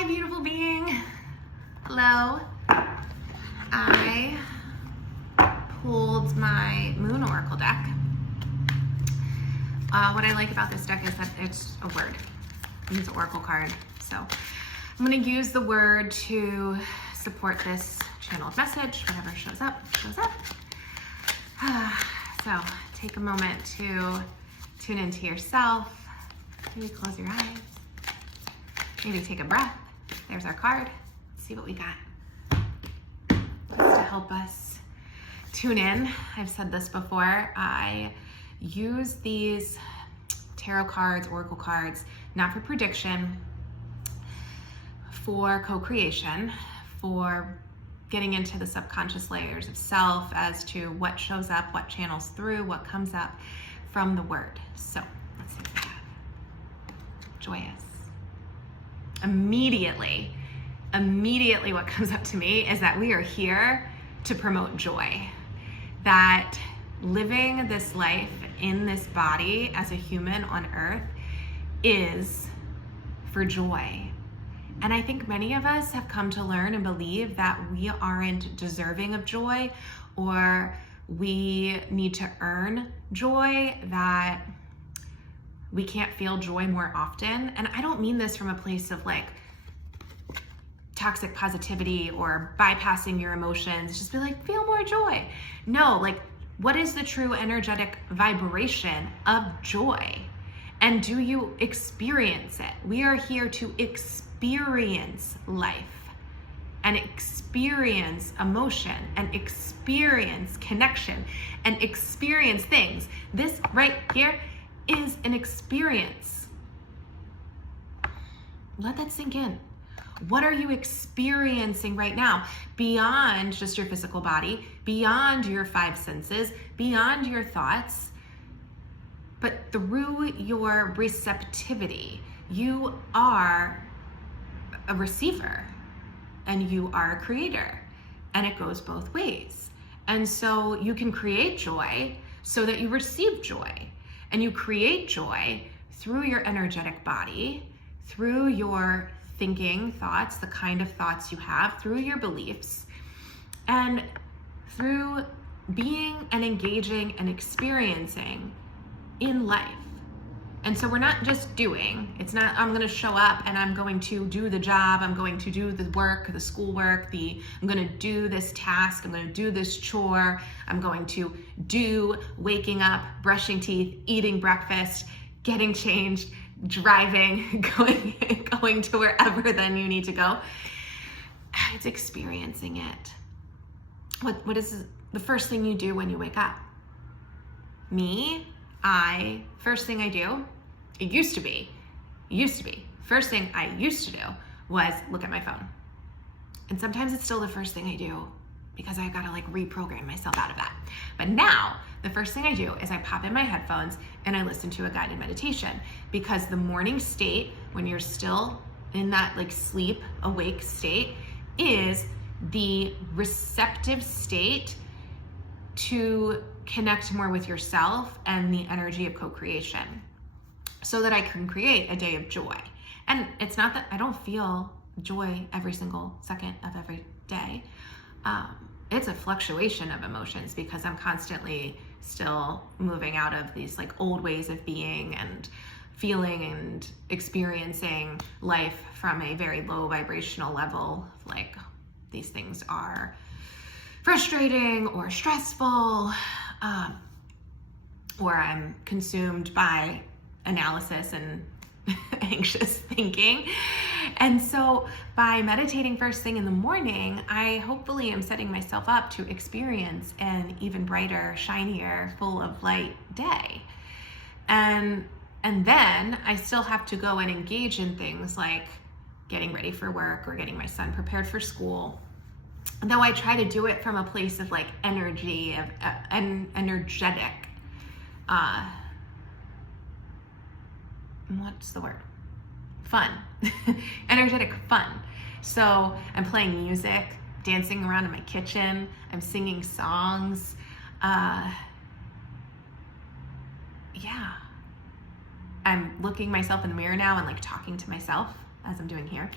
Hi, beautiful being. Hello. I pulled my Moon Oracle deck. What I like about this deck is that it's a word. It's an Oracle card. So I'm going to use the word to support this channeled message. Whatever shows up, shows up. So take a moment to tune into yourself. Maybe close your eyes. Maybe take a breath. There's our card. Let's see what we got. Just to help us tune in. I've said this before. I use these tarot cards, oracle cards, not for prediction, for co-creation, for getting into the subconscious layers of self as to what shows up, what channels through, what comes up from the word. So let's see what we have. Joyous. Immediately what comes up to me is that we are here to promote joy. That living this life in this body as a human on earth is for joy. And I think many of us have come to learn and believe that we aren't deserving of joy, or we need to earn joy, that we can't feel joy more often. And I don't mean this from a place of like toxic positivity or bypassing your emotions, just be like, feel more joy. No, like, what is the true energetic vibration of joy? And do you experience it? We are here to experience life and experience emotion and experience connection and experience things. This right here is an experience. Let that sink in. What are you experiencing right now beyond just your physical body, beyond your five senses, beyond your thoughts, but through your receptivity? You are a receiver and you are a creator, and it goes both ways. And so you can create joy so that you receive joy, and you create joy through your energetic body, through your thinking thoughts, the kind of thoughts you have, through your beliefs, and through being and engaging and experiencing in life. And so we're not just doing, it's not, I'm going to show up and I'm going to do the job, I'm going to do the work, the schoolwork, I'm going to do this task, I'm going to do this chore, I'm going to do waking up, brushing teeth, eating breakfast, getting changed, driving, going to wherever then you need to go. It's experiencing it. What is the first thing you do when you wake up? First thing I do, first thing I used to do was look at my phone. And sometimes it's still the first thing I do because I gotta like reprogram myself out of that. But now, the first thing I do is I pop in my headphones and I listen to a guided meditation, because the morning state, when you're still in that like sleep, awake state, is the receptive state to connect more with yourself and the energy of co-creation, so that I can create a day of joy. And it's not that I don't feel joy every single second of every day. It's a fluctuation of emotions because I'm constantly still moving out of these like old ways of being and feeling and experiencing life from a very low vibrational level. Like, these things are frustrating or stressful, or I'm consumed by analysis and anxious thinking. And so by meditating first thing in the morning, I hopefully am setting myself up to experience an even brighter, shinier, full of light day. And then I still have to go and engage in things like getting ready for work or getting my son prepared for school. Though I try to do it from a place of like energy, of energetic, what's the word? Fun. Energetic fun. So I'm playing music, dancing around in my kitchen, I'm singing songs. I'm looking myself in the mirror now and like talking to myself as I'm doing here.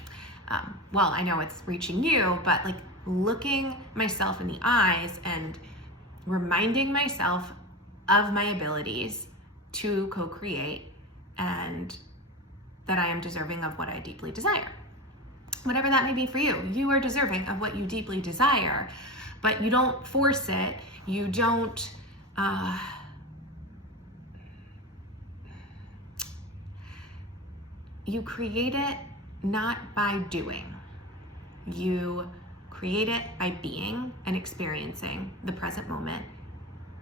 well, I know it's reaching you, but like looking myself in the eyes and reminding myself of my abilities to co-create and that I am deserving of what I deeply desire. Whatever that may be for you, you are deserving of what you deeply desire, but you don't force it. You don't, you create it not by doing. You create it by being and experiencing the present moment,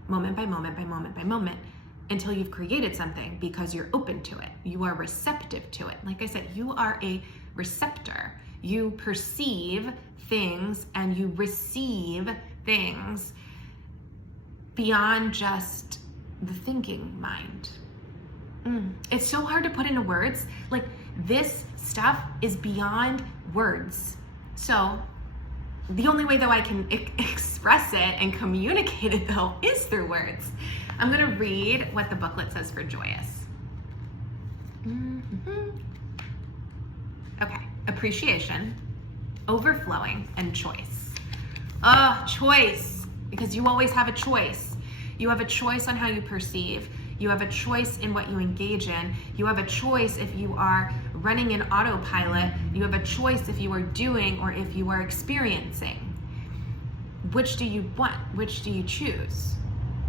moment by moment by moment by moment, until you've created something because you're open to it. You are receptive to it. Like I said, you are a receptor. You perceive things and you receive things beyond just the thinking mind. It's so hard to put into words. Like, this stuff is beyond words. So the only way though I can express it and communicate it though is through words. I'm gonna read what the booklet says for joyous. Okay, appreciation, overflowing, and choice. Choice, because you always have a choice. You have a choice on how you perceive. You have a choice in what you engage in. You have a choice if you are running in autopilot. You have a choice if you are doing or if you are experiencing. Which do you want? Which do you choose?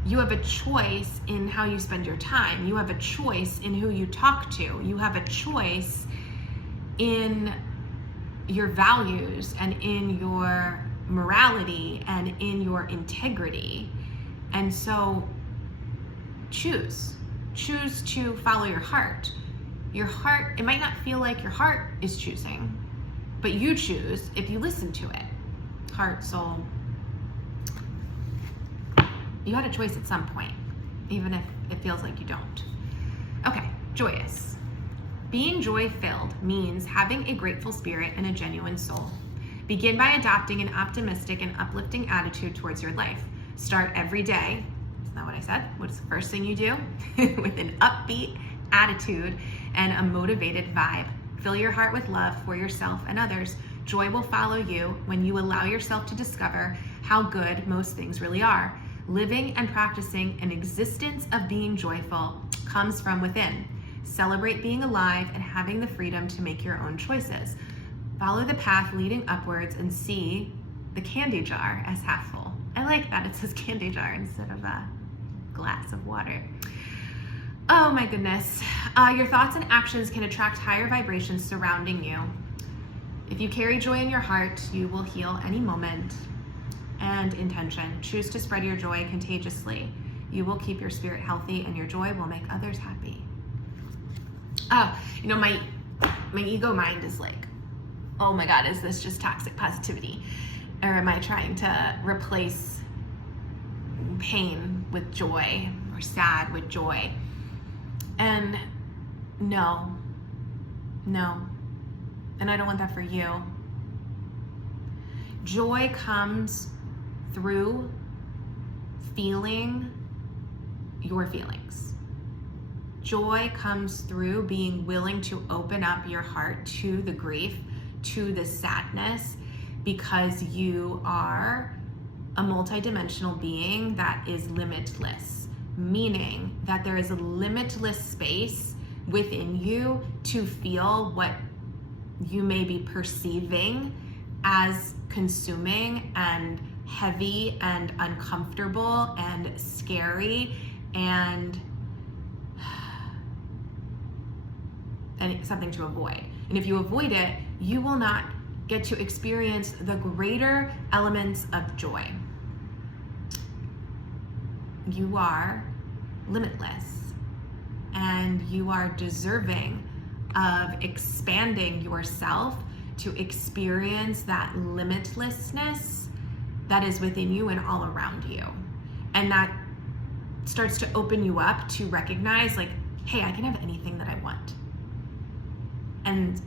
You have a choice in how you spend your time. You have a choice in who you talk to. You have a choice in your values and in your morality and in your integrity. And so choose to follow your heart. Your heart, it might not feel like your heart is choosing, but you choose if you listen to it. Heart, soul. You had a choice at some point, even if it feels like you don't. Okay, joyous. Being joy-filled means having a grateful spirit and a genuine soul. Begin by adopting an optimistic and uplifting attitude towards your life. Start every day. Isn't that what I said? What's the first thing you do? With an upbeat attitude and a motivated vibe. Fill your heart with love for yourself and others. Joy will follow you when you allow yourself to discover how good most things really are. Living and practicing an existence of being joyful comes from within. Celebrate being alive and having the freedom to make your own choices. Follow the path leading upwards and see the candy jar as half full. I like that it says candy jar instead of a glass of water. Oh my goodness. Your thoughts and actions can attract higher vibrations surrounding you. If you carry joy in your heart, you will heal any moment and intention. Choose to spread your joy contagiously. You will keep your spirit healthy and your joy will make others happy. My ego mind is like, oh my God, is this just toxic positivity? Or am I trying to replace pain with joy or sad with joy? And no. And I don't want that for you. Joy comes through feeling your feelings. Joy comes through being willing to open up your heart to the grief, to the sadness, because you are a multidimensional being that is limitless, meaning that there is a limitless space within you to feel what you may be perceiving as consuming and heavy and uncomfortable and scary and something to avoid. And if you avoid it, you will not get to experience the greater elements of joy. You are limitless and you are deserving of expanding yourself to experience that limitlessness that is within you and all around you. And that starts to open you up to recognize, like, hey, I can have anything that I want. And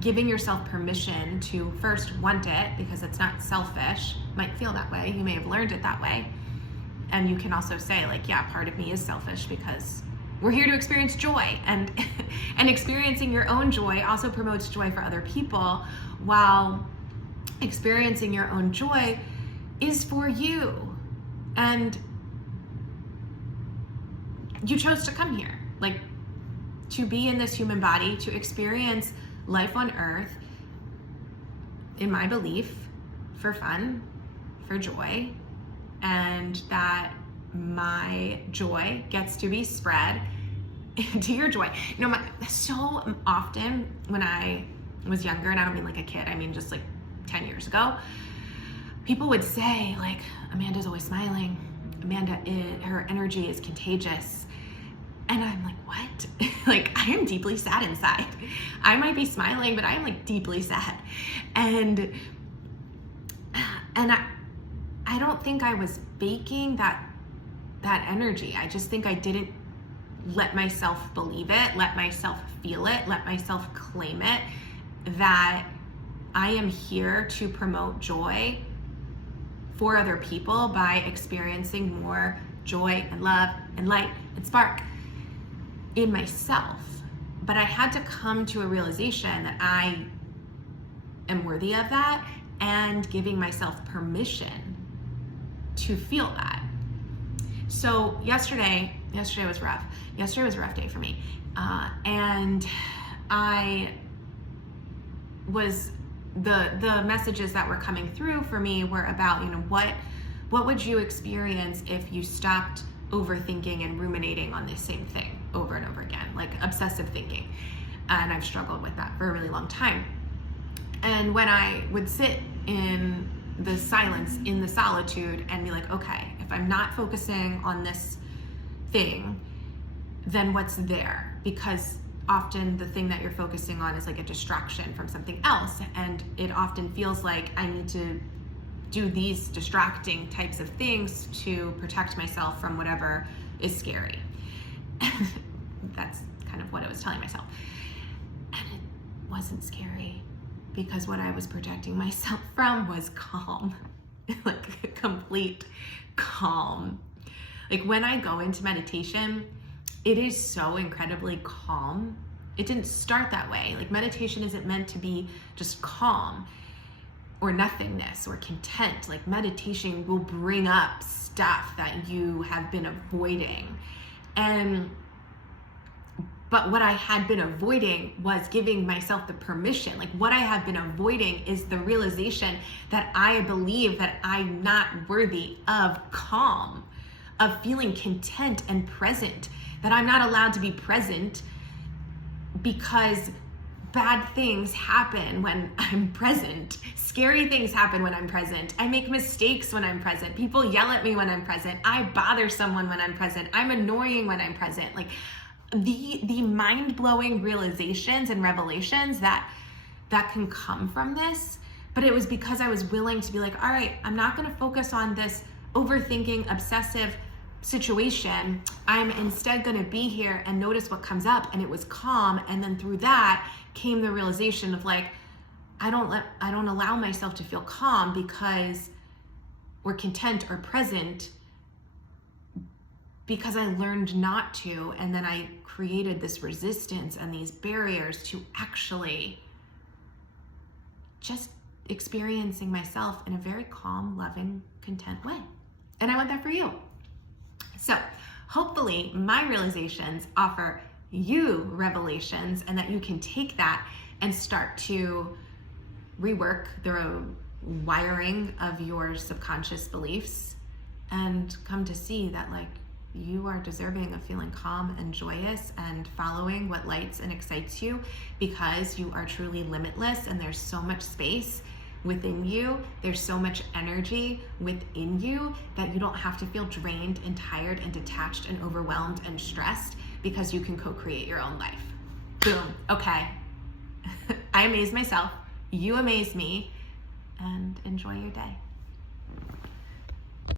giving yourself permission to first want it, because it's not selfish. Might feel that way. You may have learned it that way. And you can also say, like, yeah, part of me is selfish because We're here to experience joy, and and experiencing your own joy also promotes joy for other people, while experiencing your own joy is for you. And you chose to come here, like to be in this human body, to experience life on earth, in my belief, for fun, for joy, and that my joy gets to be spread into your joy. You know, so often when I was younger, and I don't mean like a kid, I mean just like 10 years ago, people would say like, Amanda's always smiling. Amanda, her energy is contagious. And I'm like, what? Like, I am deeply sad inside. I might be smiling, but I am like deeply sad. And I don't think I was baking that energy. I just think I didn't let myself believe it, let myself feel it, let myself claim it, that I am here to promote joy for other people by experiencing more joy and love and light and spark in myself. But I had to come to a realization that I am worthy of that, and giving myself permission to feel that. So yesterday was rough. Yesterday was a rough day for me. And I was, the messages that were coming through for me were about, you know, what would you experience if you stopped overthinking and ruminating on the same thing over and over again, like obsessive thinking. And I've struggled with that for a really long time. And when I would sit in the silence, in the solitude, and be like, okay, if I'm not focusing on this thing, then what's there? Because often the thing that you're focusing on is like a distraction from something else, and it often feels like I need to do these distracting types of things to protect myself from whatever is scary. That's kind of what I was telling myself. And it wasn't scary, because what I was protecting myself from was calm, like complete calm. Like when I go into meditation, it is so incredibly calm. It didn't start that way. Like meditation isn't meant to be just calm or nothingness or content. Like meditation will bring up stuff that you have been avoiding. But what I had been avoiding was giving myself the permission. Like what I have been avoiding is the realization that I believe that I'm not worthy of calm, of feeling content and present, that I'm not allowed to be present because bad things happen when I'm present. Scary things happen when I'm present. I make mistakes when I'm present. People yell at me when I'm present. I bother someone when I'm present. I'm annoying when I'm present. Like the mind-blowing realizations and revelations that can come from this. But it was because I was willing to be like, all right, I'm not going to focus on this overthinking, obsessive situation. I'm instead going to be here and notice what comes up. And it was calm. And then through that came the realization of like, I don't allow myself to feel calm because or content or present, because I learned not to. And then I created this resistance and these barriers to actually just experiencing myself in a very calm, loving, content way. And I want that for you. So hopefully my realizations offer you revelations, and that you can take that and start to rework the wiring of your subconscious beliefs and come to see that like you are deserving of feeling calm and joyous and following what lights and excites you, because you are truly limitless and there's so much space within you. There's so much energy within you that you don't have to feel drained and tired and detached and overwhelmed and stressed, because you can co-create your own life. Boom. Okay. I amaze myself. You amaze me, and enjoy your day.